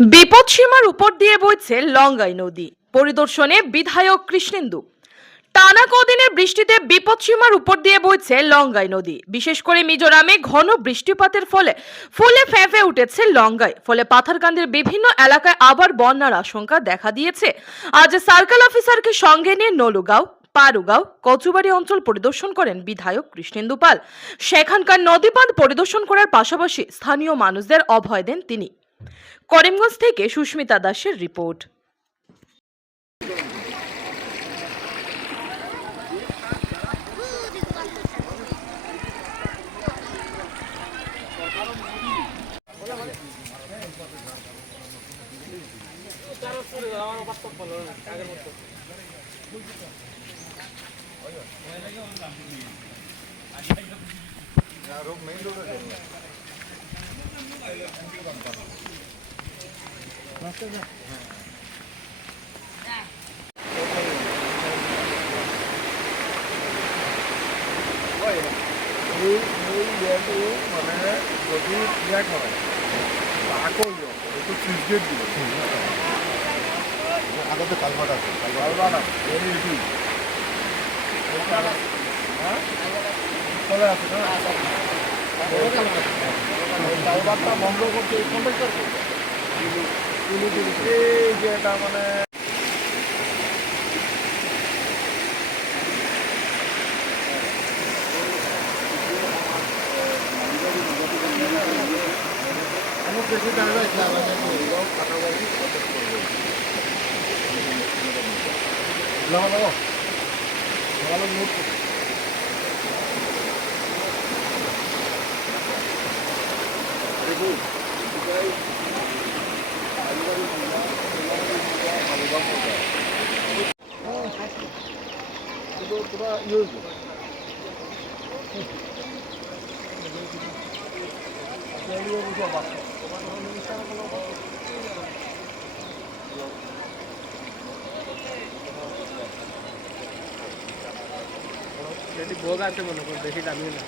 বিপদসীমার উপর দিয়ে বইছে লঙ্গাই নদী, পরিদর্শনে বিধায়ক কৃষ্ণেন্দু। টানা কদিনের বৃষ্টিতে বিপদসীমার উপর দিয়ে বইছে লঙ্গাই নদী। বিশেষ করে মিজোরামে ঘন বৃষ্টিপাতের ফলে ফুলে ফেঁপে উঠেছে লঙ্গাই। ফলে পাথারকান্দির বিভিন্ন এলাকায় আবার বন্যার আশঙ্কা দেখা দিয়েছে। আজ সার্কেল অফিসারকে সঙ্গে নিয়ে নলুগাঁও, পারুগাঁও, কচুবাড়ি অঞ্চল পরিদর্শন করেন বিধায়ক কৃষ্ণেন্দু পাল। সেখানকার নদীবাঁধ পরিদর্শন করার পাশাপাশি স্থানীয় মানুষদের অভয় দেন তিনি। করিমগঞ্জ থেকে সুস্মিতা দাসের রিপোর্ট। মানে যদি ইয়া করে করলো একটু সুইচ গেট দিল আগতে কালভার্ট আছে কালভার্ট চলে আসে না কালভার্টটা বন্ধ করতে কন্ট্রাক্টর করবে এই যে এটা মানে অনেক বেশি টাকা কাটাবাড়ি লাগালো নোট তোরা ইউজ ভোগ আছে মনে কর বেশি দামি না